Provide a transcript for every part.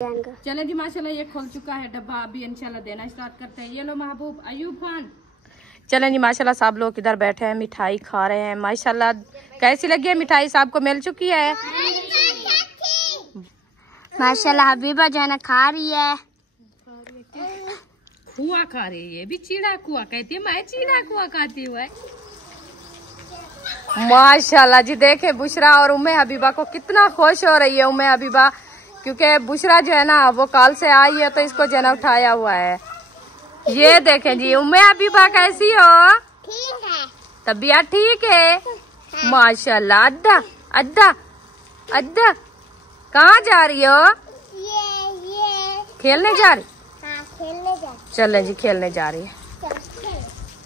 चले जी माशाल्लाह ये खुल चुका है डब्बा। अभी इंशाल्लाह देना स्टार्ट करते हैं। ये लो महबूब अयूब खान। चले जी माशाल्लाह सब लोग इधर बैठे हैं, मिठाई खा रहे हैं। माशाल्लाह कैसी लगी है मिठाई? साहब को मिल चुकी है माशाल्लाह। हबीबा जो है ना खा रही है, कुआ खा रही है। भी चीड़ा कुआ कहती है, मैं चीड़ा कुआ खाती हूँ। माशाल्लाह जी देखे बुशरा और उम्मे हबीबा को कितना खुश हो रही है उम्मे हबीबा, क्योंकि बुशरा जो है ना वो कल से आई है तो इसको जना उठाया हुआ है। ये देखें जी उम्मे हबीबा कैसी हो? ठीक है, तबीयत ठीक है माशाल्लाह। अद्दा अद्दा अद्दा कहाँ जा रही हो? ये खेलने जा रही? हाँ, खेलने जा। चले जी खेलने जा रही है।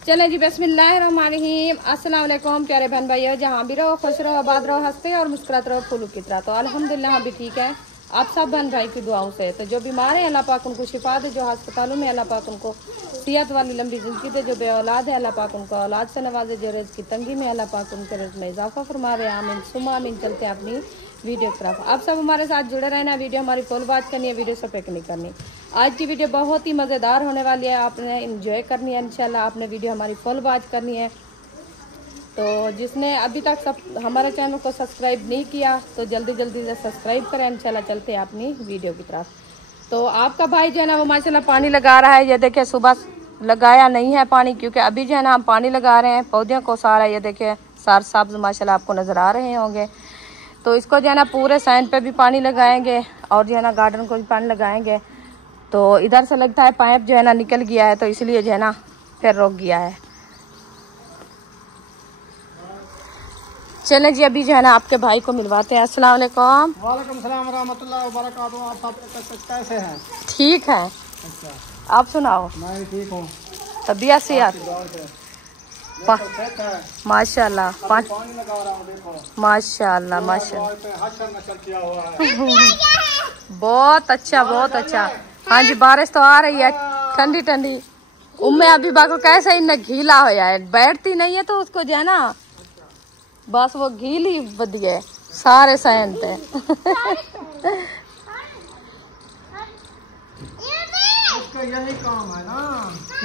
चले जी बिस्मिल्लाहिर्रहमानिर्रहीम। अस्सलाम वालेकुम प्यारे बहन भाइयों, जहाँ भी रहो खुश रहो, आबाद रहो, हंसते और मुस्कुराते रहो फूलों की तरह। तो अल्हम्दुलिल्लाह हम भी ठीक है आप सब बहन भाई की दुआओं से। तो जो बीमार है अल्लाह पाक उनको शिफा दे, जो अस्पतालों में अल्लाह पाक उनको सेहत वाली लंबी जिंदगी दे, जो बे औलाद है अल्लाह पाक उनको औलाद से नवाजे, जो रिज़्क़ की तंगी में अल्लाह पाक उनके रिज़्क़ में इजाफा फरमावे। आमीन सुमा आमीन। चलते हैं अपनी वीडियो की तरफ। आप सब हमारे साथ जुड़े रहना। वीडियो हमारी फुल वॉच करनी है, वीडियो स्किप नहीं करनी। आज की वीडियो बहुत ही मज़ेदार होने वाली है, आपने इंजॉय करनी है इंशाल्लाह। आपने वीडियो हमारी फुल वॉच करनी है। तो जिसने अभी तक सब हमारे चैनल को सब्सक्राइब नहीं किया तो जल्दी जल्दी से सब्सक्राइब करें। इंशाल्लाह चलते हैं अपनी वीडियो की तरफ। तो आपका भाई जो है ना वो माशाल्लाह पानी लगा रहा है। ये देखिए सुबह लगाया नहीं है पानी, क्योंकि अभी जो है ना हम पानी लगा रहे हैं पौधों को सारा। ये देखिए सार सब्ज माशाल्लाह आपको नज़र आ रहे होंगे। तो इसको जो है ना पूरे साइन पे भी पानी लगाएंगे और जो है ना गार्डन को भी पानी लगाएंगे। तो इधर से लगता है पाइप जो है ना निकल गया है, तो इसलिए जो है ना फिर रुक गया है। चले जी अभी जो है ना आपके भाई को मिलवाते हैं। अस्सलाम वालेकुम। वालेकुम सलाम रहमतुल्लाहि व बरकातहू। आप सब कैसे हैं? ठीक है। अच्छा, आप सुनाओ। मैं भी ठीक हूँ। तबीयत सेहत माशाल्लाह। पानी लगा रहा हूँ, देखो माशाल्लाह माशाल्लाह नशल किया हुआ है। बहुत अच्छा बहुत अच्छा। हाँ जी बारिश तो आ रही है ठंडी ठंडी। उम्मे हबीबा को कैसे इन्हें घीला होया है, बैठती नहीं है तो उसको जो है ना बस वो घीली बदिए सारे सहन पे। यही काम है ना।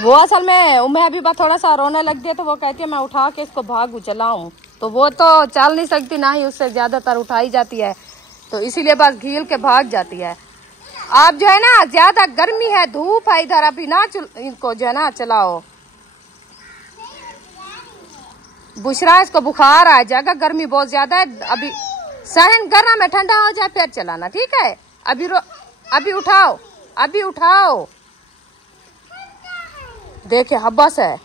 वो असल में उम्मे हबीबा थोड़ा सा रोने लग गया तो वो कहती है मैं उठा के इसको भागू चलाऊं, तो वो तो चल नहीं सकती ना ही, उससे ज्यादातर उठाई जाती है, तो इसीलिए बस घील के भाग जाती है। आप जो है ना ज्यादा गर्मी है धूप है इधर, अभी ना इनको जो है ना चलाओ। बुशरा इसको बुखार आ जाएगा, गर्मी बहुत ज्यादा है। अभी सहन करना में ठंडा हो जाए फिर चलाना, ठीक है? अभी उठाओ अभी उठाओ। देखे हब्बस है,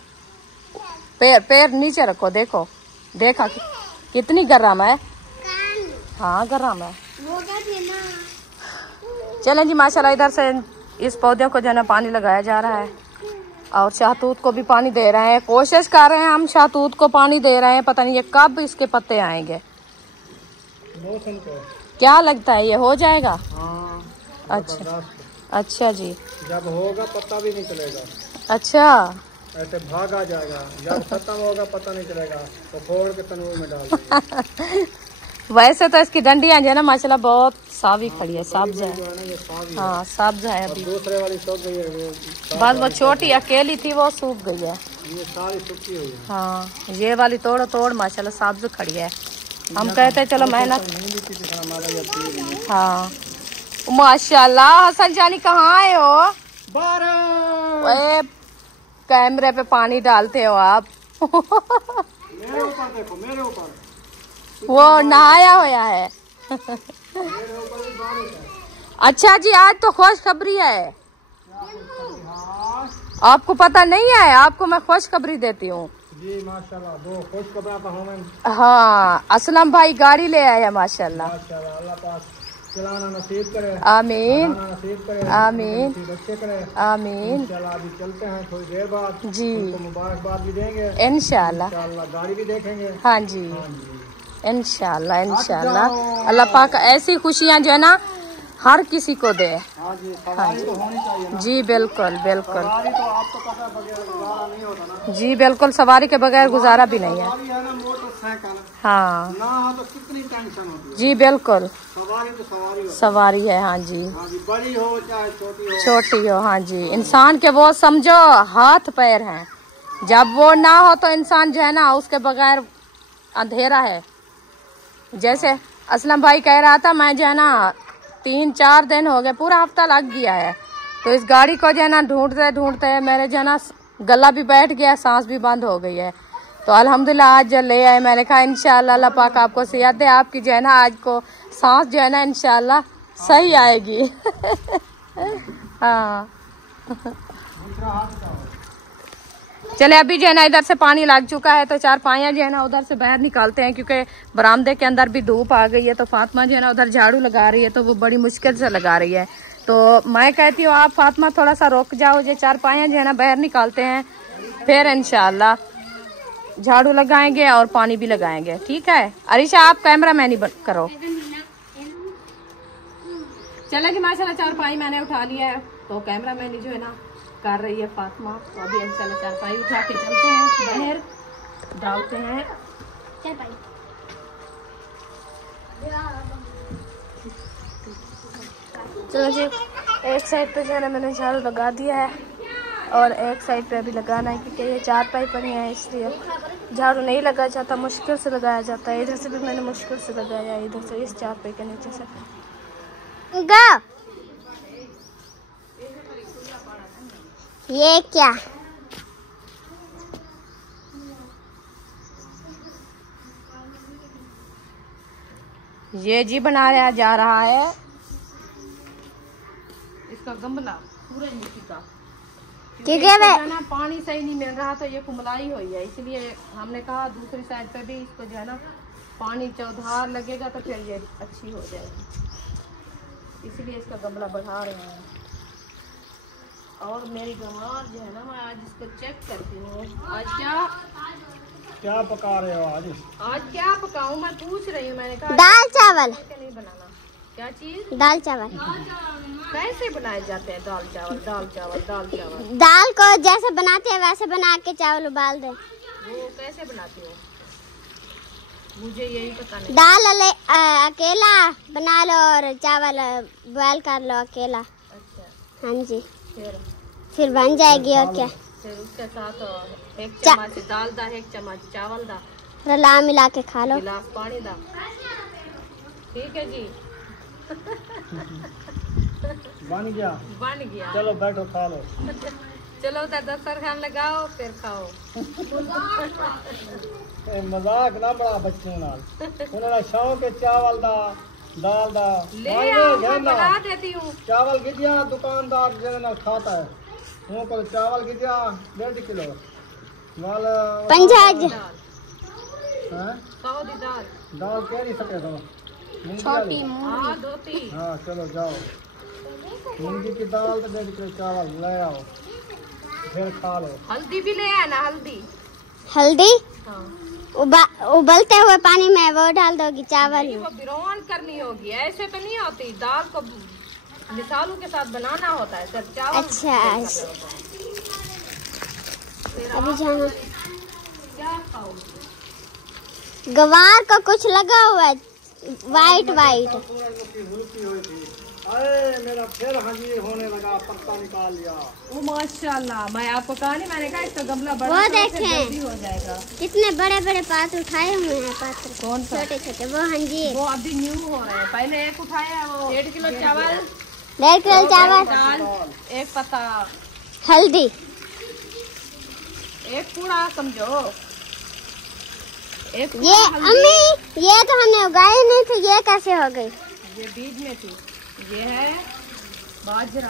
पैर नीचे रखो। देखो देखा कितनी गर्म है। हाँ गर्म है। चलें जी माशाल्लाह इधर से इस पौधे को जो है ना पानी लगाया जा रहा है और शहतूत को भी पानी दे रहे हैं। कोशिश कर रहे हैं हम शहतूत को पानी दे रहे हैं, पता नहीं ये कब इसके पत्ते आएंगे। क्या लगता है ये हो जाएगा? हाँ, अच्छा अच्छा जी, जब होगा पता भी नहीं चलेगा। अच्छा ऐसे भाग आ जाएगा, जब खत्म होगा पता नहीं चलेगा तो फोड़ के तनूर में डाल देंगे। वैसे तो इसकी डंडियां जो है ना माशाल्लाह बहुत सावी खड़ी है, सब्ज है। हाँ सब्ज है। अभी दूसरे वाली सूख गई है, बस वो छोटी अकेली थी वो सूख गई है। ये सारी सूखी हुई है। हाँ ये वाली तोड़ तोड़ माशाल्लाह सब्ज खड़ी है। हम कहते हैं चलो मेहनत। हाँ माशाल्लाह। हसन जानी कहाँ आए हो? कैमरे पे पानी डालते हो आप। मेरे ऊपर देखो, मेरे ऊपर वो नहाया होया है। अच्छा जी आज तो खुशखबरी है। आपको पता नहीं है? आपको मैं खुशखबरी देती हूँ जी। माशाल्लाह दो खुशखबरी तो हमें। हाँ असलम भाई गाड़ी ले आए हैं माशाल्लाह। माशाल्लाह अल्लाह पाक चलाना नसीब करे। आमीन नसीब करे। आमीन बच्चे करे। आमीन। इंशाल्लाह अभी चलते हैं थोड़ी देर बाद जी, मुबारकबाद भी देंगे इंशाल्लाह। गाड़ी भी देखेंगे। हाँ जी इंशाल्लाह इंशाल्लाह। अल्लाह पाक ऐसी खुशियाँ जो है ना हर किसी को दे। हाँ जी, सवारी तो होनी चाहिए ना। जी बिल्कुल बिल्कुल। सवारी तो आपको पता बगैर गुजारा नहीं होता ना। जी बिल्कुल, सवारी के बगैर गुजारा भी नहीं है। सवारी है ना मोटरसाइकिल, हाँ ना हो तो कितनी टेंशन होती है। जी बिल्कुल, सवारी तो सवारी होती सवारी है। हाँ जी, है। हाँ जी, बड़ी हो चाहे छोटी हो। छोटी हो। हाँ जी, इंसान के वो समझो हाथ पैर हैं, जब वो ना हो तो इंसान जो है ना उसके बगैर अंधेरा है। जैसे असलम भाई कह रहा था, मैं जो है ना 3-4 दिन हो गए, पूरा हफ्ता लग गया है, तो इस गाड़ी को जो है ना ढूंढते ढूंढते मेरे जो है ना गला भी बैठ गया, सांस भी बंद हो गई है। तो अल्हम्दुलिल्लाह आज जो ले आए, मैंने कहा इंशाअल्लाह अल्लाह पाक आपको सेहत दे, आपकी जो है ना आज को सांस जो है ना इंशाअल्लाह सही आएगी। हाँ चले, अभी जो है ना इधर से पानी लग चुका है, तो 4 पाइयाँ जो है ना उधर से बाहर निकालते हैं, क्योंकि बरामदे के अंदर भी धूप आ गई है। तो फातिमा जो है ना उधर झाड़ू लगा रही है, तो वो बड़ी मुश्किल से लगा रही है। तो मैं कहती हूँ आप फातिमा थोड़ा सा रुक जाओ, ये 4 पाइयाँ जो है ना बाहर निकालते हैं, फिर इंशाल्लाह झाड़ू लगाएंगे और पानी भी लगाएंगे। ठीक है अरिशा, आप कैमरा मैन ही करो। चले कि माशाल्लाह 4 पाई मैंने उठा लिया है, तो कैमरा मैन जो है ना कर रही है फातिमा। तो अभी इंशाल्लाह 4 पाई उठा के चलते हैं बाहर, डालते हैं। चलो जी, एक साइड पे जो है ना मैंने झाड़ू लगा दिया है, और एक साइड पे अभी लगाना है, क्योंकि ये 4 पाई पड़ी है, इसलिए झाड़ू नहीं लगाया जाता, मुश्किल से लगाया जाता है। इधर से भी मैंने मुश्किल से लगाया, इधर से इस 4 पाई के नीचे से। ये क्या? ये जी बनाया जा रहा है इसका गमला पूरे मिट्टी का, क्योंकि ना पानी सही नहीं मिल रहा, तो ये कुमलाई हुई है, इसलिए हमने कहा दूसरी साइड पे भी इसको जो है ना पानी चौधार लगेगा तो फिर ये अच्छी हो जाएगी, इसलिए इसका गमला बढ़ा रहे हैं। और मेरी गंवार जो है ना, मैं आज इसको चेक करती हूँ। आज क्या पका रहे हो? आज क्या पकाऊं, मैं पूछ रही हूँ। मैंने कहा दाल चावल नहीं बनाना। क्या चीज? दाल चावल। कैसे बनाए जाते हैं दाल चावल? दाल चावल दाल को जैसे बनाते हैं वैसे बना के चावल उबाल दे। वो कैसे बनाती हो? मुझे यही पता नहीं। दाल अकेला बना लो और चावल बॉयल कर लो अकेला। अच्छा हाँ जी, फिर बन जाएगी। और क्या? फिर उसके साथ 1 चम्मच दाल दा, 1 चम्मच चावल दा, रला मिला के खा लो। गिलास पानी दा। ठीक है जी। बन गया। चलो बैठो खा लो। चलो उधर दस्तरखान लगाओ फिर खाओ। मजाक ना बड़ा बच्चों नाल, उन्होंने शौक है चावल दा दाल दा ले आओ, मैं बना देती हूँ। चावल गिजिया दुकानदार जो खाता है वो को चावल गिजिया 1.5 किलो वाल पंजाज खाओ दी दाल कह नहीं सके तो छोटी धोती। हाँ चलो जाओ, मूंगी की दाल तो 1.5 किलो चावल ले आओ, फिर खा लो। हल्दी भी ले आना। हल्दी हाँ। उबलते हुए पानी में वो डाल दोगी चावल। वो बिरौन करनी होगी, ऐसे तो नहीं होती। दाल को मिसालों के साथ बनाना होता है, सिर्फ चावल। अच्छा अभी जाना। क्या खाओगी? गवार का कुछ लगा हुआ है वाइट। अरे मेरा फिर हजीर होने लगा, पत्ता निकाल लिया। ओ माशाल्लाह, मैं आपको कहा नहीं, मैंने कहा इसका गमला बड़ा वो देखें हो जाएगा। कितने बड़े बड़े पात्र उठाए हुए हैं। पात्र कौन सा? छोटे छोटे। वो हाँ जी, वो अभी न्यू हो रहे हैं। पहले एक उठाया है, वो 1.5 किलो चावल, 1.5 किलो चावल, दाल, 1 पत्ता हल्दी, 1 पूरा समझो। ये अम्मी ये तो हमने उगाई नहीं थी, ये कैसे हो गई? ये बीज में थी। ये है बाजरे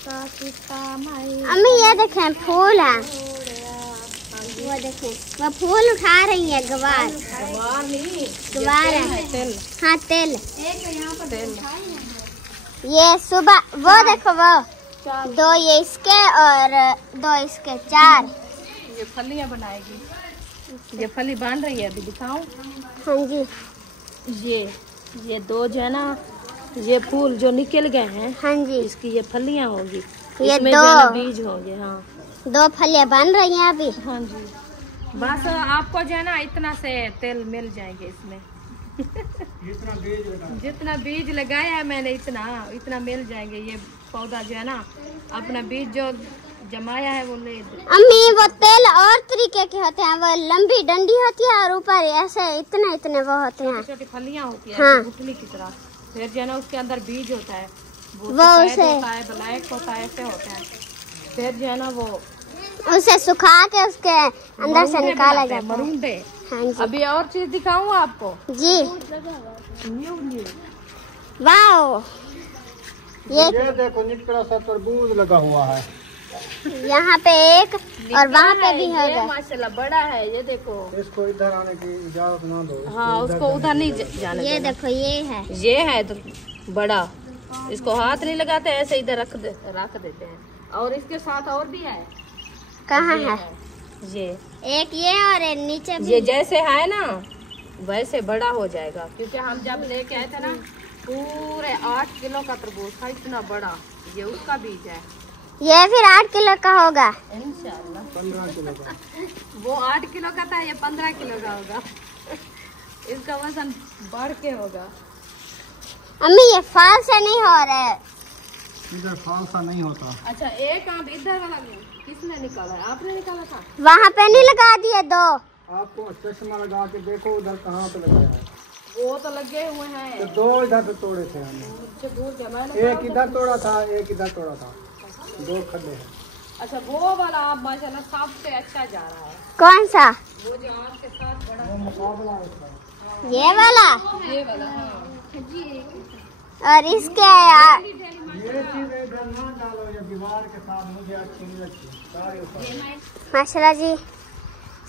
का किस्सा। अम्मी ये देखें फूल है, वो देखें वो फूल उठा रही है। गवार नहीं, गवार है। तेल। हाँ तेल। तेल। ये सुबह वो देखो, वो 2 ये इसके और 2 इसके 4। ये फलियां बनाएगी। ये फली बन रही है, अभी दिखाऊं। हाँ जी, ये 2 जो है ना, ये फूल जो निकल गए हैं, हाँ जी, इसकी ये फलियां होगी। ये इसमें 2 जो है ना बीज होंगे। हाँ 2 फलियां बन रही हैं अभी। हाँ जी। बस आपको जो है ना इतना से तेल मिल जाएंगे इसमें। जितना बीज लगाया है मैंने इतना मिल जाएंगे। ये पौधा जो है ना अपना बीज जो जमाया है वो ले। अम्मी वो तेल और तरीके के होते हैं, वो लंबी डंडी होती है और ऊपर ऐसे इतने वो होते हैं, छोटी फलियां होती है हाँ। गुठली की तरह। फिर जो है ना उसके अंदर बीज होता है, वो उसे होता है, ब्लैक होता है, ऐसे होता है। फिर जो है ना वो उसे सुखा के उसके अंदर से निकाला जाता है, मरूंडे। हाँ जी। अभी और चीज दिखाऊं आपको जी। वाओ, ये देखो निकला सा तरबूज लगा हुआ है। यहाँ पे एक और वहाँ पे भी ये है। माशाल्लाह बड़ा है। ये देखो इसको इधर आने की इजाजत ना दो। हाँ, उसको उधर नहीं जाने ये देना। देखो ये है तो बड़ा, इसको हाथ नहीं लगाते, ऐसे इधर रख देते हैं। और इसके साथ और भी है। कहाँ है? ये एक ये और एक नीचे भी। ये जैसे है ना वैसे बड़ा हो जाएगा, क्योंकि हम जब लेके आए थे ना पूरे 8 किलो का तरबूज था, इतना बड़ा। ये उसका बीज है। ये फिर 8 किलो का होगा इंशाल्लाह। 15 किलो का। वो 8 किलो का था, ये 15 किलो का होगा। इसका वजन बढ़ के होगा। अम्मी ये फाल से नहीं हो रहा है। इधर फालसा नहीं होता। अच्छा, एक आम इधर वाला किसने निकाला है? आपने निकाला था? वहाँ पे नहीं लगा दिए दो। आपको चश्मा लगा के देखो उधर कहाँ पे लगा है। वो तो लगे हुए हैं। तो 2 इधर से तोड़े थे हमने। मुझसे दूर के मैंने एक इधर तोड़ा था, एक इधर तोड़ा था। 2 खड्डे हैं। अच्छा, वो वाला आप माशाल्लाह सबसे अच्छा जा रहा है। कौन सा? वो जो आपके साथ बड़ा वो मुकाबला है इसका। ये वाला ये वाला। हाँ। और इसके ये चीज इधर ना डालो, ये दीवार के साथ मुझे अच्छी नहीं लगती। सारे ऊपर। माशाल्लाह जी,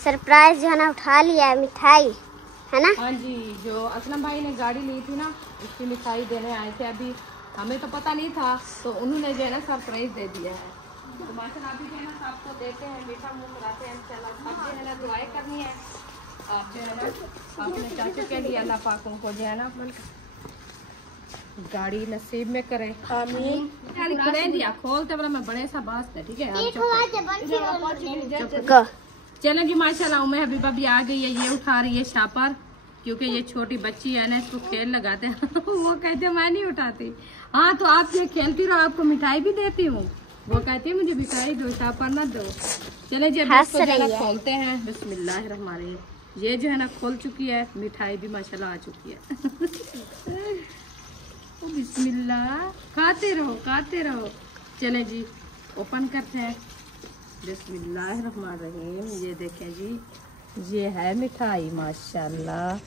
सरप्राइज जो है ना उठा लिया है, मिठाई है ना। हाँ जी, जो असलम भाई ने गाड़ी ली थी ना, उसकी मिठाई देने आए थे। अभी हमें तो पता नहीं था, तो उन्होंने जो है ना सरप्राइज दे दिया है। तो माशाल्लाह अभी जो है ना सबको देते हैं, मीठा मुँह कराते हैं। इंशाल्लाह अब जो है ना दुआएं करनी है। आप जो है ना अपने चाचू के लिए अल्लाह पाक उनको जो है ना गाड़ी नसीब में करे। आमीन। दिया खोलते बड़ा मैं बड़े सा बात है, ठीक है। चलो जी, माशाल्लाह उम्मे हबीबा भी आ गई है। ये उठा रही है शापर, क्योंकि ये छोटी बच्ची है ना, इसको खेल लगाते हैं। वो कहते मैं नहीं उठाती। हाँ, तो आप ये खेलती रहो, आपको मिठाई भी देती हूँ। वो कहती है मुझे मिठाई दो, शापर ना दो। चले जी, अब इसको जो है खोलते हैं। बिस्मिल्लाहिर्रहमानिर्रहीम। ये जो है ना खोल चुकी है, मिठाई भी माशाल्लाह आ चुकी है। बिस्मिल्लाह, खाते रहो। चले जी, ओपन करते हैं। बिस्मिल्लाहिर्रहमानिर्रहीम। ये देखें जी, ये है मिठाई माशाल्लाह।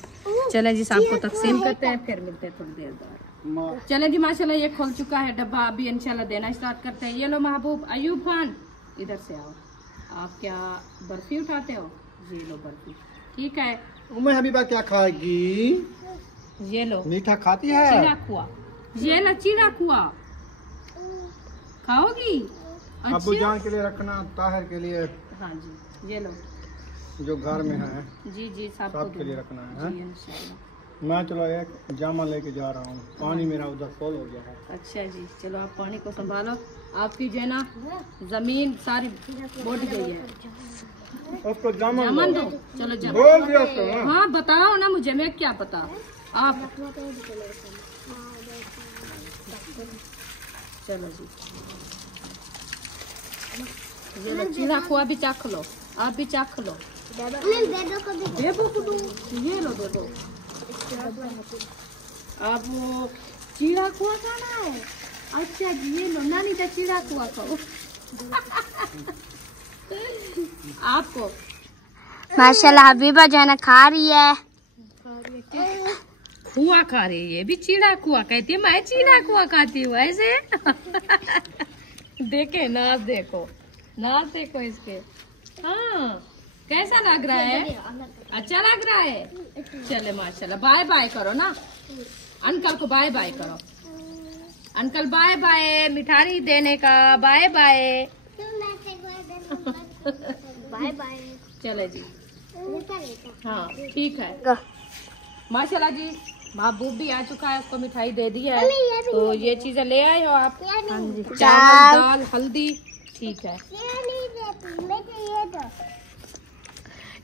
चले जी, सबको तकसीम करते हैं, फिर मिलते हैं थोड़ी देर बाद। चले जी, माशाल्लाह ये खोल चुका है डब्बा। अभी इंशाल्लाह देना स्टार्ट करते हैं। ये लो महबूब, अयूब खान इधर से आओ। आप क्या बर्फी उठाते हो? ये लो बर्फी, ठीक है। उम्मे हबीबा क्या खाएगी? ये लो मीठा खाती है। चीरा कुआ, ये लो चीरा कुआ खाओगी? अब्बू जान के लिए रखना, ताहिर के लिए। हाँ जी, ये लो जो घर में है जी सबके लिए रखना है। जी इंशाल्लाह। मैं चलो एक जामा लेके जा रहा हूँ। पानी मेरा उधर फुल हो गया है। अच्छा जी, चलो आप पानी को संभालो। आपकी जो है ना जमीन सारी बोट गई है। उसको जामन जामन दो। चलो जामन बोल दिया उसको ना। हाँ, बताओ ना मुझे, मैं क्या पता। आप चलो जी, ये लो चीरा कुआ भी चख लो। आप भी चख लो। ये लो दे दो। आप वो चीरा कुआ खाना है? अच्छा जी, ये लो नानी का चीरा कुआ खाओ। आपको माशाल्लाह हबीबा जो है ना खा रही है। कुआ खा रही है, ये भी चीड़ा कुआ कहती है। मैं चीड़ा कुआ खाती हूँ ऐसे। देखे नाच, देखो इसके। हाँ, कैसा लग रहा है? अच्छा लग रहा है। चले माशाल्लाह, बाय बाय करो ना अंकल को, बाय बाय करो। अंकल बाय बाय, मिठाई देने का बाय बाय। Bye bye. चले जी, हाँ ठीक है। माशाल्लाह जी, महबूब भी आ चुका है, उसको मिठाई दे दी है। तो ये चीजें ले आए हो आप? हाँ जी, चावल, दाल, हल्दी, ठीक है।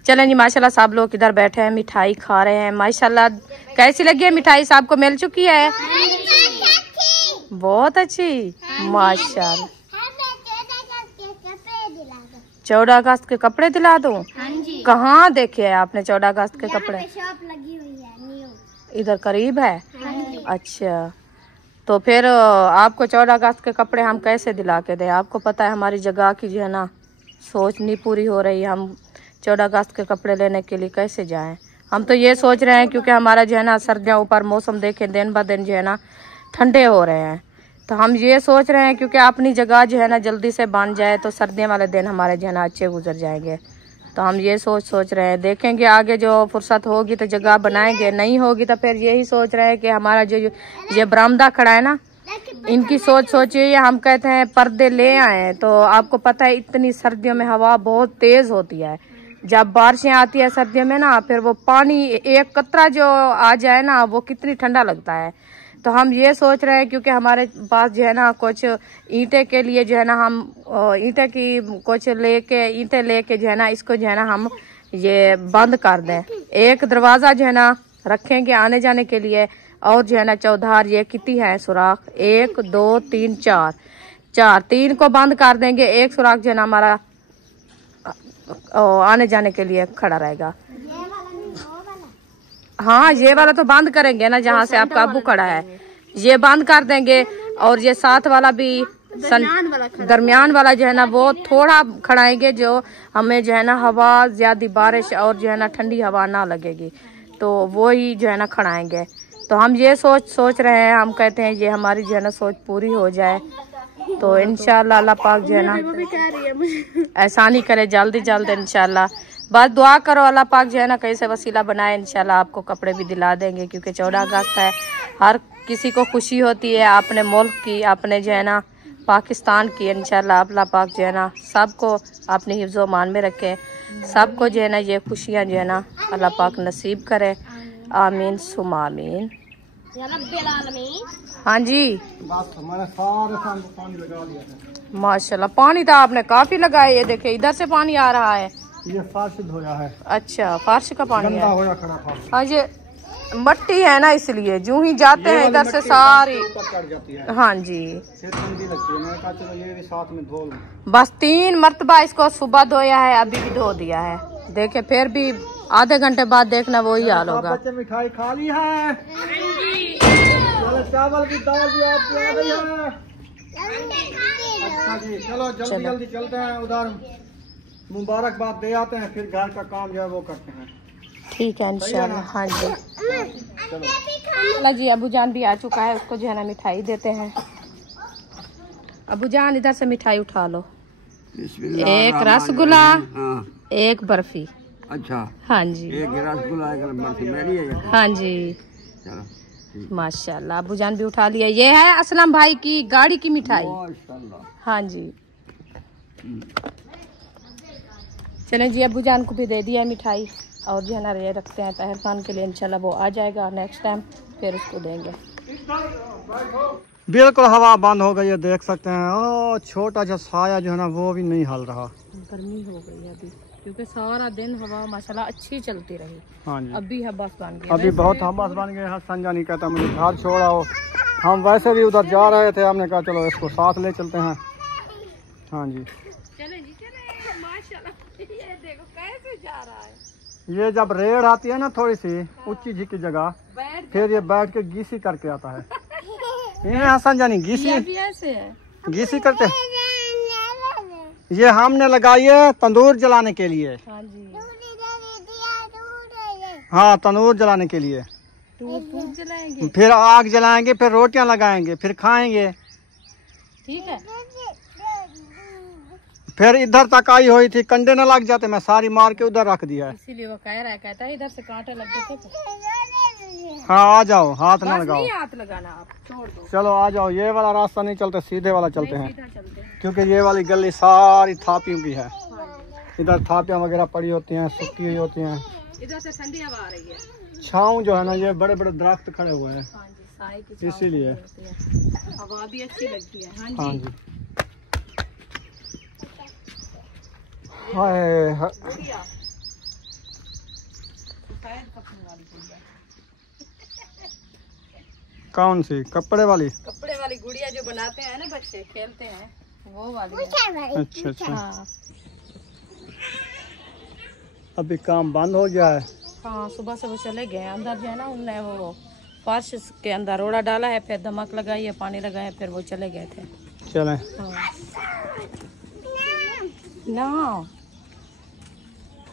चलें जी, माशाल्लाह सब लोग इधर बैठे हैं, मिठाई खा रहे हैं। माशाल्लाह कैसी लगी है मिठाई? साहब को मिल चुकी है? बहुत अच्छी, माशाल्लाह। 14 अगस्त के कपड़े दिला दूं? कहाँ देखे है आपने 14 अगस्त के कपड़े? शॉप लगी हुई है न्यू। इधर करीब है? अच्छा, तो फिर आपको 14 अगस्त के कपड़े हम कैसे दिला के दें? आपको पता है हमारी जगह की जो है ना सोच नहीं पूरी हो रही। हम 14 अगस्त के कपड़े लेने के लिए कैसे जाएं? हम तो ये सोच रहे हैं क्योंकि हमारा जो है ना सर्दियाँ ऊपर मौसम देखें दिन ब दिन जो है ना ठंडे हो रहे हैं, तो हम ये सोच रहे हैं क्योंकि अपनी जगह जो है ना जल्दी से बन जाए तो सर्दियों वाले दिन हमारे जो है ना अच्छे गुजर जाएंगे। तो हम ये सोच रहे हैं, देखेंगे आगे जो फुर्सत होगी तो जगह बनाएंगे, नहीं होगी तो फिर यही सोच रहे हैं कि हमारा जो ये बरामदा खड़ा है ना, इनकी सोचिए हम कहते हैं पर्दे ले आए। तो आपको पता है इतनी सर्दियों में हवा बहुत तेज होती है, जब बारिशें आती है सर्दियों में ना, फिर वो पानी एक कतरा जो आ जाए ना वो कितनी ठंडा लगता है। तो हम ये सोच रहे हैं क्योंकि हमारे पास जो है ना कुछ ईंटें के लिए जो है ना हम ईंटें की कुछ ईंटें लेके जो है ना इसको जो है ना हम ये बंद कर दें। एक दरवाज़ा जो है ना रखेंगे आने जाने के लिए, और जो है ना चौधार ये कितनी है सुराख, 1 2 3 4, 3 को बंद कर देंगे। एक सुराख जो है ना हमारा आने जाने के लिए खड़ा रहेगा। हाँ, ये वाला तो बंद करेंगे ना, जहाँ से आपका अब्बू खड़ा है ये बंद कर देंगे, और ये साथ वाला भी दरमियान वाला जो है ना वो थोड़ा खड़ाएंगे, जो हमें जो है ना हवा ज्यादा बारिश और जो है ना ठंडी हवा ना लगेगी, तो वो ही जो है ना खड़ाएंगे। तो हम ये सोच रहे हैं, हम कहते हैं ये हमारी जो है ना सोच पूरी हो जाए तो इंशाल्लाह अल्लाह पाक जो है ना एहसानी करे जल्दी इंशाल्लाह। बस दुआ करो अल्लाह पाक जो है ना कैसे वसीला बनाए, इंशाल्लाह आपको कपड़े भी दिला देंगे क्योंकि 14 अगस्त है, हर किसी को खुशी होती है अपने मुल्क की, अपने जो है ना पाकिस्तान की। इंशाल्लाह अल्लाह पाक जो है ना सबको अपनी हिफ्ज़ो मान में रखे, सबको जो है ना ये खुशियाँ जो है ना अल्लाह पाक नसीब करे, आमीन सुमा आमीन। हाँ जी, बस हमारा सारे पानी लगा दिया था। माशाल्लाह पानी तो आपने काफी लगाया, ये देखे इधर से पानी आ रहा है। ये फर्श धोया है। अच्छा, फर्श का पानी गंदा है। होया खड़ा फर्श। हाँ, ये मट्टी है ना इसलिए जो ही जाते हैं इधर से सारी कट जाती है। हाँ जी, फिर ठंडी लगती है। मैंने कहा चलो ये भी साथ में धो लूं। बस 3 मरतबा इसको सुबह धोया है, अभी भी धो दिया है। देखे फिर भी आधे घंटे बाद देखना वही हाल होगा। बच्चे मिठाई खा ली है, चावल की दाल भी आपकी आ गई है। अच्छा जी, चलो जल्दी चलते हैं उधर, मुबारकबाद दे आते हैं, फिर घर का काम जो है वो करते हैं। ठीक है इंशाल्लाह। हाँ जी, चलो चला जी, अबू जान भी आ चुका है, उसको जो है ना मिठाई देते हैं। अबू जान इधर से मिठाई उठा लो, एक रसगुल्ला, एक बर्फी। अच्छा, हाँ जी, एक रसगुल्ला एक बर्फी मेरी है। हाँ जी, माशाल्लाह अबू जान भी उठा लिया। ये है असलम भाई की गाड़ी की मिठाई। हाँ जी, चलें जी, अबू जान को भी दे दिया है मिठाई, और जो है ना ये रखते हैं तहर खान के लिए, इंशाल्लाह वो आ जाएगा नेक्स्ट टाइम, फिर उसको देंगे। बिल्कुल हवा बंद हो गई है, देख सकते हैं। ओ छोटा सा साया जो है ना वो भी नहीं हल रहा। गर्मी हो गई है अभी क्योंकि सारा दिन हवा माशाल्लाह अच्छी चलती रही। हाँ जी, अभी हब्बास बन गई, अभी बहुत हब्बास बन गए हैं। संजा नहीं कहता मुझे घर छोड़ाओ, हम वैसे भी उधर जा रहे थे, हमने कहा चलो इसको साथ ले चलते हैं। हाँ जी, चले जी चले, माशाल्लाह ये देखो कैसे जा रहा है। ये जब रेड़ आती है ना थोड़ी सी ऊंची झिकी जगह, फिर ये बैठ के गीसी करके आता है। इन्हें हसन जानी गीसी ऐसे है, गीसी करते। ये हमने लगाई है तंदूर जलाने के लिए। हाँ जी, हाँ, तंदूर जलाने के लिए। दूध जलाएंगे, फिर आग जलाएंगे, फिर रोटियां लगाएंगे, फिर खाएंगे। ठीक है। फिर इधर तक आई हुई थी, कंडे न लग जाते, मैं सारी मार के उधर रख दिया है। इसीलिए वो कह रहा है, कहता है इधर से कांटे लग गए थे। हाँ, आ जाओ, हाथ न लगाओ। नहीं हाथ लगाना, आप छोड़ दो। चलो आ जाओ, ये वाला रास्ता नहीं चलते, सीधे वाला चलते हैं, सीधा चलते हैं। क्योंकि ये वाली गली सारी थापियों की है। इधर थापियां वगैरह पड़ी होती हैं, सूखी हुई होती हैं। इधर से ठंडी हवा आ रही है, छाँव जो है ना, ये बड़े बड़े दरख्त खड़े हुए हैं, हाँ जी, साए की छाँव इसीलिए होती है। हवा भी अच्छी लगती है। हाँ जी, हाय, सफेद कपड़े वाली गुड़िया। कौन सी? कपड़े वाली? कपड़े वाली गुड़िया जो बनाते हैं ना बच्चे, खेलते हैं, वो वाली है। अच्छा अच्छा। हाँ अभी काम बंद हो गया है? हाँ, सुबह से वो चले गए अंदर जो है ना, उनने वो फर्श के अंदर रोड़ा डाला है, फिर धमक लगाई है, पानी लगाया, फिर वो चले गए थे। चलें। हाँ। ना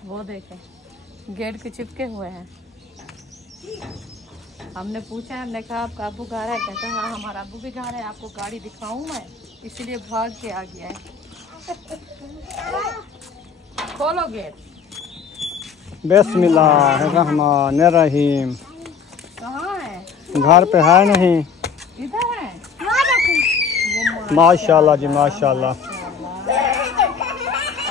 वो देखे गेट के चिपके हुए हैं। हमने पूछा, हमने कहा आपका अब्बू घर है? कहता हाँ हमारा अब्बू भी घर है, आपको गाड़ी दिखाऊं मैं, इसलिए भाग के आ गया है। खोलो गेट। बिस्मिल्लाहिर्रहमानिर्रहीम। कहाँ है? घर पे है नहीं? इधर है। माशाल्लाह जी माशाल्लाह।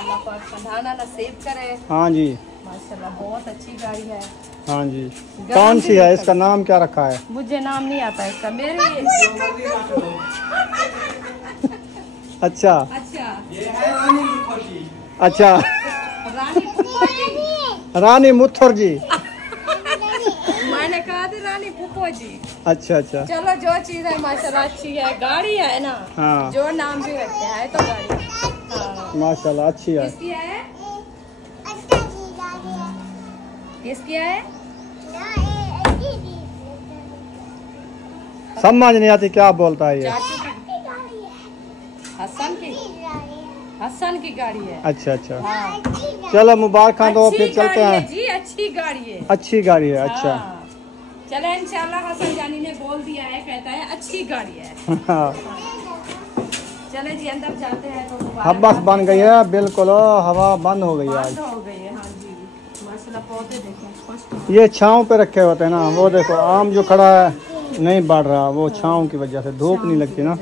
अल्लाह पाक खंडाना नसीब करे। हाँ जी माशाल्लाह, बहुत अच्छी गाड़ी है। हाँ जी। कौन सी है? इसका नाम क्या रखा है? मुझे नाम नहीं आता इसका, मेरे अच्छा अच्छा अच्छा। रानी फूफो जी। रानी मुथुर जी। मैंने कहा थी रानी फूफो जी। अच्छा अच्छा। चलो, जो चीज है माशाल्लाह अच्छी है, गाड़ी है ना। हाँ। जो नाम भी रखते हैं तो गाड़ी है। हाँ। माशाल्लाह अच्छी है। किसकी है? किसकी है? समझ नहीं आती क्या बोलता है ये। चाचू की। हसन की। हसन की गाड़ी है। अच्छा अच्छा। हाँ। चलो मुबारक दो, अच्छी फिर चलते गाड़ी है हैं। जी, अच्छी गाड़ी है। अच्छी गाड़ी है। अच्छा। हाँ। चले इंशाल्लाह, हसन जानी ने बोल दिया है, कहता है अच्छी गाड़ी है। हाँ। चले जी अंदर जाते हैं तो हब्बस बन गई है बिल्कुल, हवा बंद हो गई है आज। बंद हो गई है। हाँ जी माशाल्लाह, पौधे देखें। ये छांव पे रखे होते हैं ना, वो देखो आम जो खड़ा है नहीं बढ़ रहा, वो छांव की वजह से, धूप नहीं लगती ना।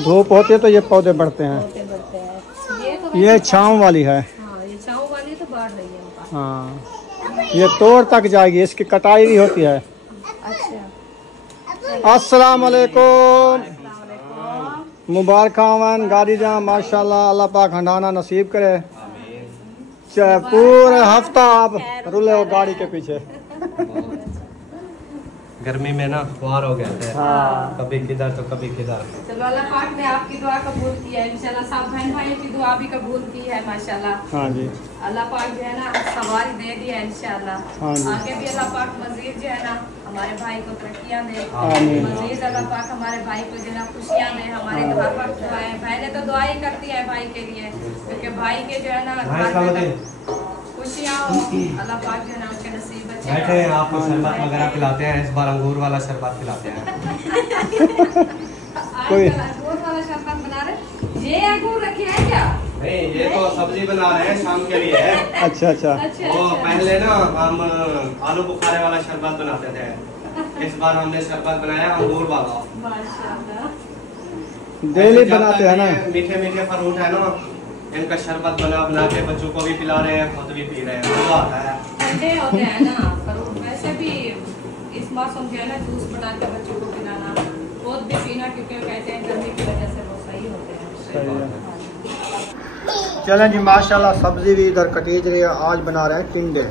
धूप होती है तो ये पौधे बढ़ते हैं। ये छांव वाली है। हाँ, ये छांव वाली तो बढ़ रही है। हाँ, ये तोड़ तक जाएगी, इसकी कटाई भी होती है। अच्छा। अस्सलाम वालेकुम। मुबारक आवन गाड़ी जहाँ माशाल्लाह, अल्लाह पाक हंडाना नसीब करे। पूरे हफ्ता आप रुले हो गाड़ी के पीछे। गर्मी में ना खुआर हो गए थे। हाँ। कभी किधर तो कभी किधर। चलो, अल्लाह पाक ने आपकी दुआ कबूल की है इंशाल्लाह, सब बहन भाइयों की दुआ भी कबूल की है माशाल्लाह। हाँ जी। अल्लाह पाक जो है ना सवारी दे दी है इंशाल्लाह। हाँ जी। आगे भी अल्लाह पाक मजीद जो है ना हमारे भाई को तरक्कियां दे। आमीन। मजीद अल्लाह पाक हमारे भाई को जो है ना खुशियां दे। हमारे घर पर दुआएं, बहनें तो दुआ ही करती है भाई के लिए, क्योंकि भाई के जो है ना खुशियां हो, अल्लाह पाक जो है ना उनके नसीब अच्छे बैठे आपको शरबत वगैरह पिलाते हैं। इस बार अंगूर वाला शरबत पिलाते हैं। कोई अंगूर वाला शरबत बना रहे। ये अंगूर रखे हैं क्या? नहीं, ये तो सब्जी बना रहे हैं शाम के लिए है। अच्छा अच्छा। वो पहले ना हम आलू बुखारे वाला शरबत बनाते थे, इस बार हमने शरबत बनाया अंगूर वाला। माशाल्लाह। डेली बनाते हैं ना। मीठे मीठे फ्रूट है ना, इनका शरबत बना बना के बच्चों को भी पिला रहे हैं, खुद भी पी रहे हैं। मजा आता है। ठंडे होते हैं ना फ्रूट, वैसे भी इस मौसम जो है ना जूस बना के बच्चों को पिलाना, खुद भी पीना, क्योंकि कहते हैं गर्मी की वजह से वो सही होते हैं। सही है। चलें जी माशाल्लाह, सब्जी भी इधर कटीज रही है। आज बना रहे हैं टिंडे।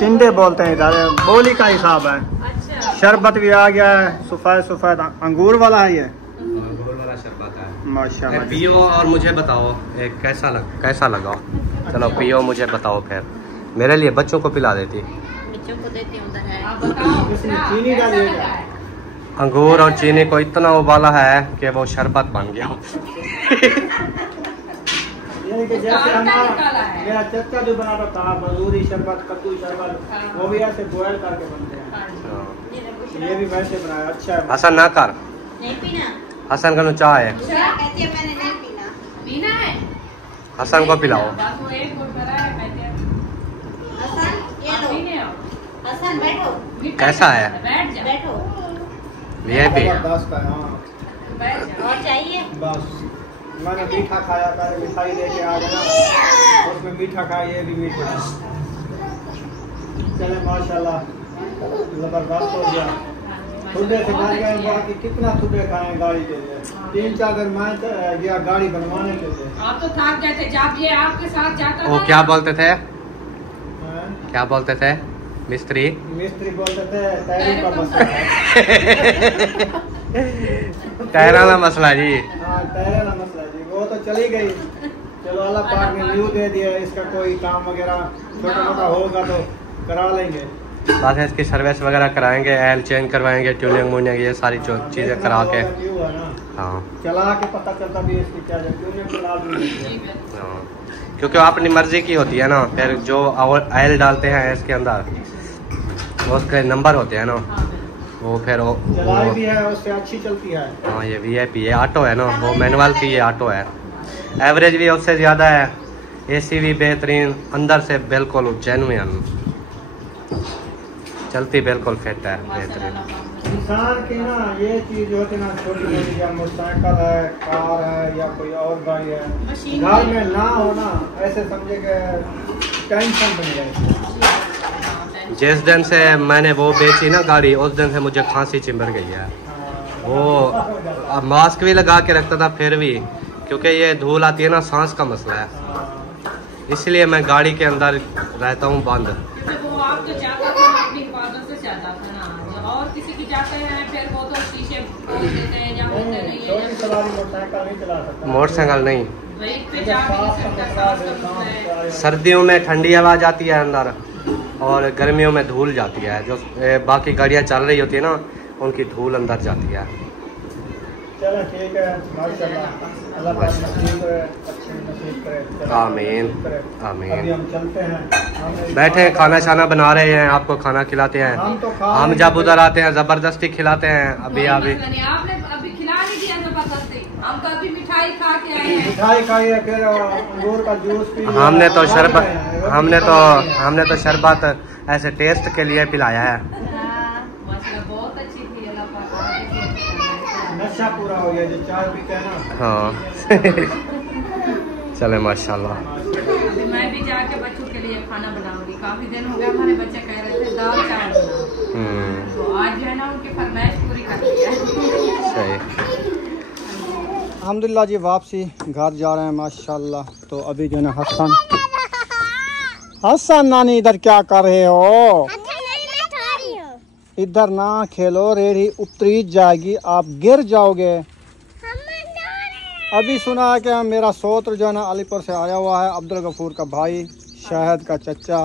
टिंडे बोलते हैं इधर, बोली का हिसाब है। अच्छा। शरबत भी आ गया है, सफेद सफेद अंगूर वाला है ये। अंगूर वाला शरबत है माशाल्लाह। पियो और मुझे बताओ कैसा लगा। चलो पियो, मुझे बताओ फिर। मेरे लिए बच्चों को पिला देती। बच्चों को देती हूँ उधर है। आप बताओ, चीनी डालिएगा। अंगूर और चीनी को इतना उबाला है कि वो शरबत बन गया। यानी कि जैसे हमारा मेरा चचा जो बनाता था मजूरी शरबत, कद्दू शरबत, वो भी ऐसे बॉयल करके बनते हैं। ये भी वैसे बनाया। अच्छा है। हसन ना कर, नहीं पीना। हसन का चाह है, कहती है मैंने नहीं पीना। पीना है। हसन को पिलाओ। बाबू एक और करा है, कहते हैं हसन ये लो। पीने आओ। हसन बैठो कैसा है? बैठ जा। बैठो। ये भी है। जबरदस्त है। हाँ बैठ जा। और चाहिए? बस मैंने मीठा खाया, पहले मिठाई लेके आ गया ना, उसमें मीठा खाया, ये भी मीठा है। चले माशाल्लाह, जबरदस्त हो गया। खुदे से गाड़ी गए, बाकी कितना खुदे खाए गाड़ी के लिए। 3-4 दिन मैं गया गाड़ी बनवाने के लिए। आप तो थक गए थे जब ये आपके साथ जाता वो था। क्या बोलते थे? क्या बोलते थे मिस्त्री बोलते थे टायरों का मसला है। टायरा का मसला जी। हाँ टायरा का मसला जी, वो तो चली गई। चलो अल्लाह पाक ने न्यू दे दिया, इसका कोई काम वगैरह छोटा मोटा होगा तो करा लेंगे। बस इसकी सर्विस वगैरह कराएंगे, ऑयल चेंज करवाएंगे, ट्यूनिंग वूनिंग ये सारी चीज़ें करा के। हाँ चला के पता चलता भी इसकी क्या ट्यूनिंग करा दूंगी। हाँ, क्योंकि वो अपनी मर्जी की होती है ना, फिर जो ऑयल डालते हैं इसके अंदर वो उसके नंबर होते हैं ना, वो फिर चलाई भी है उससे अच्छी चलती है। हाँ ये VIP ये ऑटो है ना, वो मैनुअल की ये ऑटो है। एवरेज भी उससे ज़्यादा है, AC भी बेहतरीन, अंदर से बिल्कुल जेन्युइन, चलती बिल्कुल फिट है, बेहतरीन। इंसान की ना ये चीज होती है ना, छोटी मोटी या मोटरसाइकिल है, कार है या कोई और गाड़ी है, घर में ना हो ना, ऐसे समझे कि टेंशन बन जाए। जिस दिन से मैंने वो बेची ना गाड़ी, उस दिन से मुझे खांसी चिंबर गई है। वो मास्क भी लगा के रखता था फिर भी, क्योंकि ये धूल आती है ना, सांस का मसला है, इसलिए मैं गाड़ी के अंदर रहता हूँ बंद। वो आप तो चाहता था अपनी हिफाजत से चाहता था ना, और किसी की जाते हैं फिर वो तो शीशे खोल देते हैं या होते नहीं है। छोटी सवारी मोटरसाइकिल नहीं चला सकता। मोटरसाइकिल नहीं, बाइक पे जाके किसी का सांस का मसला है। सर्दियों में ठंडी हवा जाती है अंदर और गर्मियों में धूल जाती है, जो बाकी गाड़ियाँ चल रही होती है ना, उनकी धूल अंदर जाती है। चलो ठीक है, माशाल्लाह, अल्लाह पाक नसीब करे, अच्छे नसीब करे। आमीन आमीन। अभी हम चलते हैं, बैठे हैं, खाना शाना बना रहे हैं, आपको खाना खिलाते हैं। हम जब उधर आते हैं ज़बरदस्ती खिलाते हैं। अभी आपने अभी खिला नहीं दिया जबरदस्ती, हम तो अभी मिठाई खा के आए हैं। मिठाई खाई है, फिर अंगूर का जूस पी लिया। हमने तो शरबत ऐसे टेस्ट के लिए पिलाया है। बहुत अच्छी थी, अल्लाह पाक नशा पूरा हो गया जो चाय पीते हैं ना। हाँ चले माशाल्लाह। मैं भी जाके बच्चों के लिए खाना बनाऊंगी, काफी दिन हो गया हमारे बच्चे कह रहे थे दाल चावल बनाओ, तो आज जो है ना उनकी फरमाइश पूरी कर दी है। सही। अल्हम्दुलिल्लाह जी, वापसी घर जा रहे हैं माशाल्लाह। तो अभी जो है ना हसन नानी इधर क्या कर रहे हो? इधर ना खेलो, रेड़ी उतरी जाएगी, आप गिर जाओगे। अभी सुना है कि मेरा सोत्र जो है ना अलीपुर से आया हुआ है, अब्दुल गफूर का भाई, शाहिद का चचा,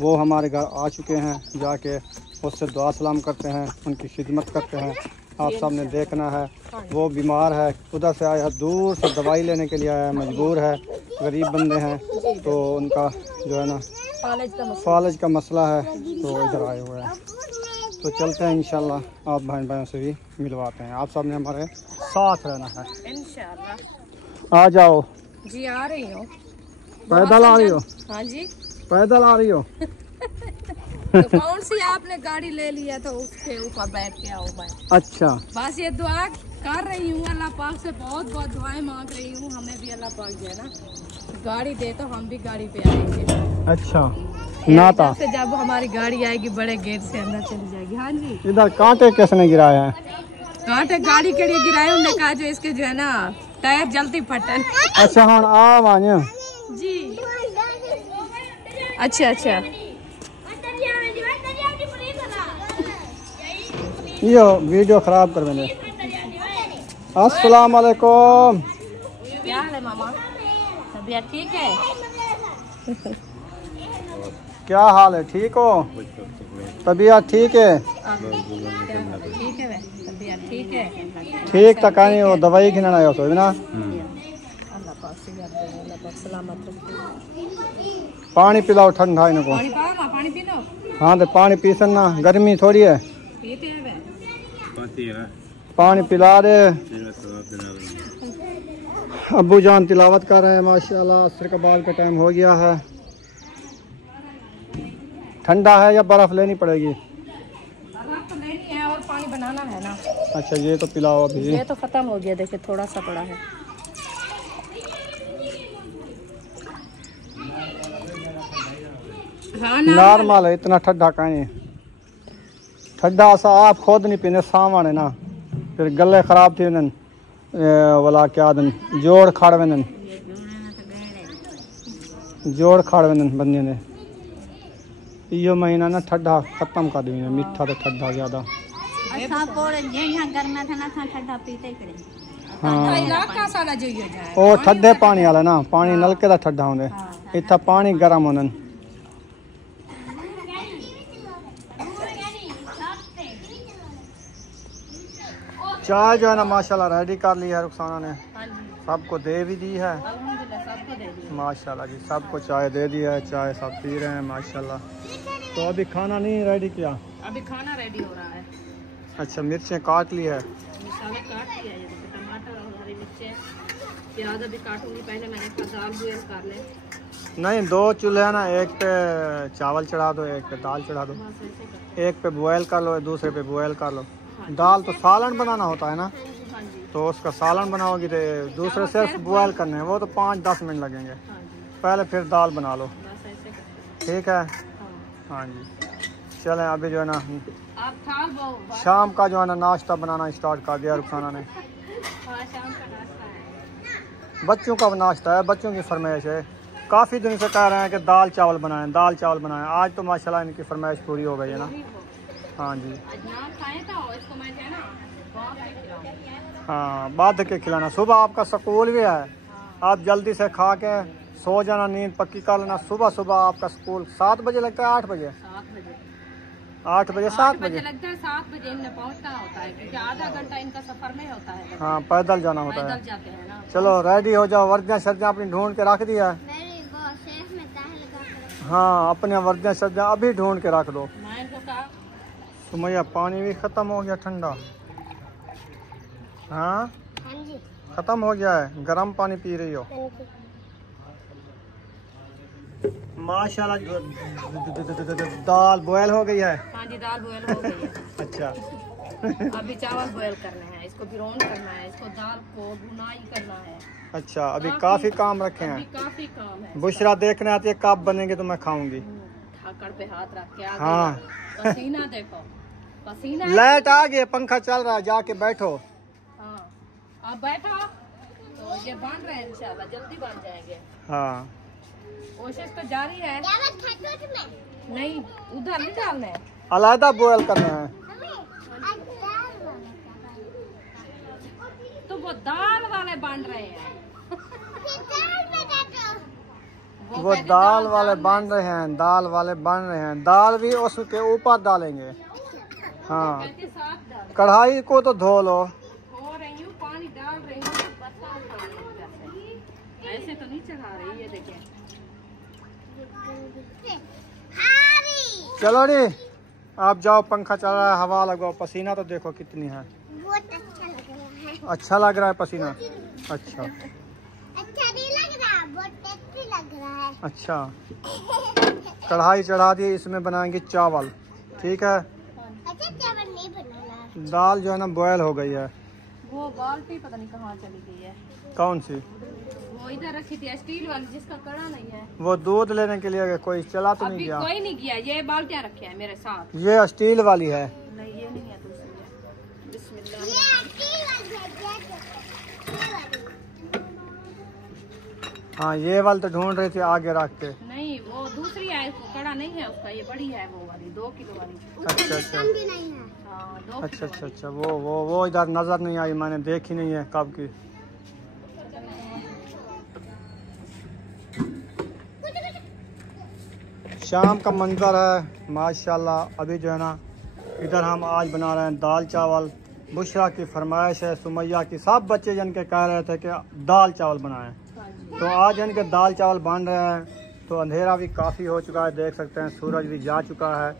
वो हमारे घर आ चुके हैं। जाके उससे दुआ सलाम करते हैं, उनकी खिदमत करते हैं। आप सबने देखना है, वो बीमार है, उधर से आया, दूर से दवाई लेने के लिए आया है, मजबूर है, गरीब बंदे हैं, तो उनका जो है ना फालज का मसला है, तो इधर आए हुए हैं। तो चलते हैं इंशाल्लाह, आप बहन भाइयों से भी मिलवाते हैं। आप सब ने हमारे साथ रहना है इंशाल्लाह। आ जाओ जी, आ रही हूँ। पैदल आ रही हो? हाँ जी, पैदल आ रही हो? तो कौन सी आपने गाड़ी ले लिया तो उसके ऊपर बैठ के आओ भाई। अच्छा, बस ये दुआ कर रही हूँ, अल्लाह पाक से बहुत बहुत दुआएं मांग रही हूँ, हमें भी अल्लाह पाक जो है ना गाड़ी दे, तो हम भी गाड़ी पे आएंगे। अच्छा नाता से जब हमारी गाड़ी आएगी बड़े गेट से अंदर चली जाएगी। हाँ जी। इधर कांटे किसने गिराया है? कांटे गाड़ी के लिए गिराए, उन्होंने कहा जो इसके जो है ना टायर जल्दी फटन। अच्छा हाँ आ मान्य जी, अच्छा अच्छा। यो वीडियो खराब कर मैंने। अस्सलाम वालेकुम। क्या हाल है मामा? तबीयत ठीक है? क्या हाल है? ठीक हो? तबीयत ठीक है? ठीक है, तबीयत ठीक है। ठीक तक नहीं हो, दवाई खिलाना है उसको ना। अल्लाह पाक से अल्लाह पाक सलामत रखे। पानी पिलाओ ठंडा इनको। पानी पाओ ना, पानी पी लो। हाँ तो पानी पीसन ना, गर्मी थोड़ी है, पीते हैं वे। पानी पिला दे। अब्बू जान तिलावत कर रहे हैं माशाल्लाह। असर के बाद का टाइम हो गया है। ठंडा है या बर्फ लेनी पड़ेगी? बर्फ तो लेनी है और पानी बनाना है ना। अच्छा ये तो पिलाओ अभी। ये तो खत्म हो गया, देखिए थोड़ा सा पड़ा है। हाँ नॉर्मल है, इतना ठंडा कहीं ठंडा सा आप खुद नहीं पीने, सामान है ना, फिर गले खराब थी उन्हें वाला क्या दिन जोड़ खाड़ वे जोड़ खाड़ वे बंदे ने। यो महीना ना ठंडा खत्म कर दी मीठा तो ठंडा ज्यादा। हाँ इलाका सारा जो ये जाए ओ ठंडे पानी वाला ना, पानी नलके का ठंडा होंगे, इतना पानी गर्म होने। चाय जो है ना माशाल्लाह रेडी कर ली है रुखसाना ने, सबको दे भी दी है माशाल्लाह जी, सबको चाय दे दी है, चाय सब पी रहे हैं माशाल्लाह। तो अभी खाना नहीं रेडी किया? अभी खाना रेडी हो रहा है। अच्छा मिर्चें काट ली है, मसाले काट लिया है, जैसे टमाटर और हरी मिर्चें, प्याज अभी काटूंगी, पहले मैंने दाल बॉयल कर ले। नहीं 2 चूल्हे ना, एक पे चावल चढ़ा दो, एक पे दाल चढ़ा दो, एक पे बॉयल कर लो, दूसरे पे बॉयल कर लो। दाल तो सालन बनाना होता है ना, तो उसका सालन बनाओगी तो दूसरे सिर्फ बॉयल करने हैं, वो तो 5-10 मिनट लगेंगे, पहले फिर दाल बना लो, ठीक है। हाँ जी चलें, अभी जो है ना शाम का जो है ना नाश्ता बनाना स्टार्ट कर दिया रुखसाना ने। बच्चों का नाश्ता है, बच्चों की फरमाइश है, काफ़ी दिन से कह रहे हैं कि दाल चावल बनाएं, दाल चावल बनाएं, आज तो माशाल्लाह इनकी फरमाइश पूरी हो गई है ना। हाँ जी हाँ बाध के खिलाना। सुबह आपका स्कूल भी है, आप जल्दी से खा के सो जाना, नींद पक्की कर लेना। सुबह सुबह आपका स्कूल 7 बजे लगता है, 8 बजे? 8 बजे 7 बजे लगता है, 7 बजे इन्हें पहुंचना होता है, क्योंकि आधा घंटा इनका सफर में होता है। हाँ पैदल जाना होता है। पैदल जाते हैं ना। चलो रेडी हो जाओ, वर्दियाँ शर्दियाँ अपनी ढूंढ के रख दिया है? हाँ अपने वर्दियाँ शर्दियाँ अभी ढूंढ के रख दो। सुमैया पानी भी खत्म हो गया ठंडा? हाँ खत्म हो गया है, गर्म पानी पी रही हो माशाल्लाह। दाल बॉयल हो गई है? हाँ जी दाल बॉयल हो गई है। अच्छा अभी चावल बॉयल करने हैं, इसको भिगोन करना है, इसको दाल को भुनाई करना है। अच्छा अभी काफी काम रखे हैं, काफी काम है। बुशरा देखने आती है कब बनेंगे तो मैं खाऊंगी। ढक्कन पे हाथ रख के हाँ पसीना देखो, पसीना। लाइट आ गई, पंखा चल रहा है, जाके बैठो। हाँ अब बैठो, तो ये बन रहे हैं, इंशाल्लाह जल्दी बन जाएंगे। हाँ कोशिश तो जारी है। नहीं उधर नहीं डालने, अलहदा बॉयल करना है। तो वो दाल वाले बन रहे हैं। वो दाल वाले बन रहे हैं, दाल वाले बन रहे हैं, दाल भी उसके ऊपर डालेंगे। हाँ कढ़ाई को तो धो लो। हो रही हूँ, पानी डाल रही हूँ, ऐसे तो नहीं चढ़ा रही है, देखिए। चलो नी आप जाओ, पंखा चल रहा है, हवा लगाओ, पसीना तो देखो कितनी है। अच्छा लग रहा है पसीना? अच्छा अच्छा नहीं लग रहा, बहुत टेस्टी लग रहा है। अच्छा कढ़ाई चढ़ा दी, इसमें बनाएंगे चावल, ठीक है। अच्छा चावल नहीं बनाना, दाल जो है ना बॉयल हो गई है। वो बाल्टी पता नहीं कहाँ चली गई है। कौन सी? वो इधर रखी थी, स्टील वाली, जिसका कड़ा नहीं है। वो दूध लेने के लिए कोई चला तो नहीं गया? कोई नहीं गया, ये बाल्टियाँ रखे हैं मेरे साथ। ये स्टील वाली है? नहीं ये नहीं है, दूसरी। बिस्मिल्लाह। हाँ ये वाली तो ढूंढ रही थी आगे रख के। नहीं वो दूसरी है, कड़ा नहीं है उसका, ये बड़ी है वो वाली, 2 किलो वाली। अच्छा अच्छा हाँ 2 अच्छा अच्छा अच्छा वो इधर नजर नहीं आई, मैंने देखी नहीं है कब की। शाम का मंजर है माशाल्लाह। अभी जो है ना इधर हम आज बना रहे हैं दाल चावल, बुशरा की फरमाइश है, सुमैया की, सब बच्चे जिनके कह रहे थे कि दाल चावल बनाएं, तो आज इनके दाल चावल बन रहे हैं। तो अंधेरा भी काफ़ी हो चुका है, देख सकते हैं सूरज भी जा चुका है।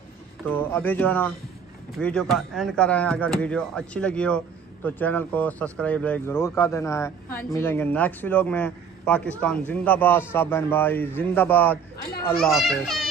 तो अभी जो है ना वीडियो का एंड कर रहे हैं। अगर वीडियो अच्छी लगी हो तो चैनल को सब्सक्राइब ज़रूर कर देना है। मिलेंगे नेक्स्ट व्लॉग में। पाकिस्तान जिंदाबाद, सब बहन भाई जिंदाबाद। अल्लाह हाफिज़।